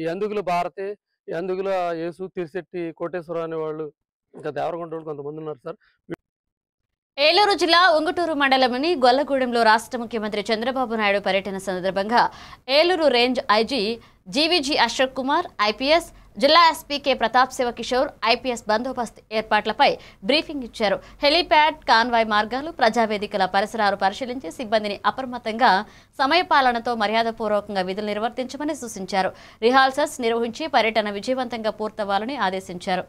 ఈ అందుకుల భారతి, ఈ అందుకుల యేసు, తిరిశెట్టి కోటేశ్వరరావు అనేవాళ్ళు, ఇంకా దేవరకొండ కొంతమంది ఉన్నారు సార్. ఏలూరు జిల్లా ఉంగుటూరు మండలంలోని గొల్లగూడెంలో రాష్ట్ర ముఖ్యమంత్రి చంద్రబాబు నాయుడు పర్యటన సందర్భంగా Eluru range IG GVG Ashok Kumar, IPS, జిల్లా SP K Pratap Shivakishore IPS బందోబస్తు ఏర్పాట్లపై బ్రీఫింగ్ ఇచ్చారు. హెలీప్యాడ్, కాన్వాయ్ మార్గాలు, ప్రజావేదికల పరిసరాలు పరిశీలించి సిబ్బందిని అప్రమత్తంగా సమయపాలనతో మర్యాదపూర్వకంగా విధులు నిర్వర్తించమని సూచించారు. రిహార్సల్స్ నిర్వహించి పర్యటన విజయవంతంగా పూర్తవ్వాలని ఆదేశించారు.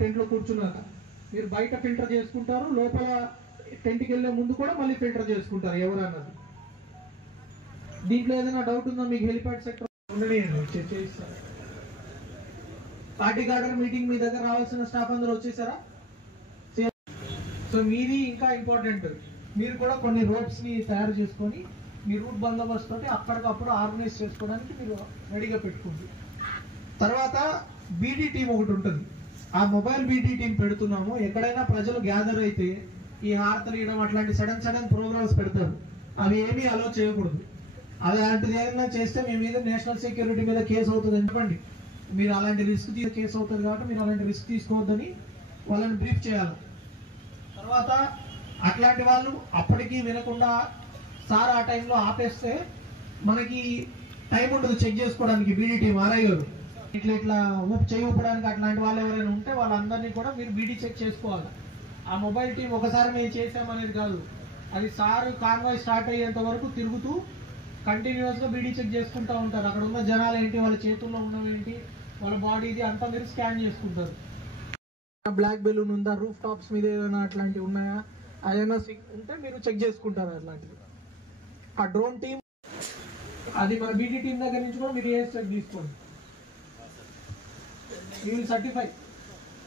టెంట్ లో కూర్చున్నాక మీరు బయట ఫిల్టర్ చేసుకుంటారు, లోపల టెంట్కి వెళ్ళే ముందు కూడా మళ్ళీ ఫిల్టర్ చేసుకుంటారు ఎవరన్నది. దీంట్లో ఏదైనా డౌట్ ఉందా మీకు? హెలిప్యాడ్ సెక్టర్ చేయిస్తారు. పార్టీ గార్డెన్ మీటింగ్ మీ దగ్గర రావాల్సిన స్టాఫ్ అందరూ వచ్చేసారా? సో మీది ఇంకా ఇంపార్టెంట్, మీరు కూడా కొన్ని రోడ్స్ ని తయారు చేసుకొని మీ రూట్ బందోబస్తు తోటి అప్పటికప్పుడు ఆర్గనైజ్ చేసుకోవడానికి మీరు రెడీగా పెట్టుకోండి. తర్వాత బీడీ టీం ఒకటి ఉంటుంది, ఆ మొబైల్ బీడీ టీం పెడుతున్నాము. ఎక్కడైనా ప్రజలు గ్యాదర్ అయితే ఈ హారతలు ఇవ్వడం అట్లాంటి సడన్ ప్రోగ్రామ్స్ పెడతారు, అవి ఏమీ అలో చేయకూడదు. అలాంటిది ఏదైనా చేస్తే మీ మీద నేషనల్ సెక్యూరిటీ మీద కేసు అవుతుంది అని చెప్పండి. మీరు అలాంటి రిస్క్ కేసు అవుతుంది కాబట్టి మీరు అలాంటి రిస్క్ తీసుకోవద్దని వాళ్ళని బ్రీఫ్ చేయాలి. తర్వాత అట్లాంటి వాళ్ళు అప్పటికీ వినకుండా సార్ ఆ టైంలో ఆపేస్తే మనకి టైం ఉండదు చెక్ చేసుకోవడానికి. బీడీ టీం ఆర్ఐ గారు ఇట్లా చేయి ఊపడానికి అట్లాంటి వాళ్ళు ఎవరైనా ఉంటే వాళ్ళందరినీ కూడా మీరు బీడీ చెక్ చేసుకోవాలి. ఆ మొబైల్ టీం ఒకసారి మేము చేసామనేది కాదు, అది సార్ కాన్వాయ్ స్టార్ట్ అయ్యేంత వరకు తిరుగుతూ కంటిన్యూస్ గా బీడీ చెక్ చేసుకుంటూ ఉంటారు. అక్కడ ఉన్న జనాలు ఏంటి, వాళ్ళ చేతుల్లో ఉన్నవేంటి, వాళ్ళ బాడీది అంతా మీరు స్కాన్ చేసుకుంటారు. బ్లాక్ బెలూన్ ఉందా, రూఫ్ టాప్స్ మీద ఏదైనా అట్లాంటివి ఉన్నాయా, ఏదైనా ఉంటే మీరు చెక్ చేసుకుంటారు అట్లాంటివి. ఆ డ్రోన్ టీం అది మన బీడీ టీం దగ్గర నుంచి కూడా మీరు ఏ స్టెప్ తీసుకోండి. You will certify.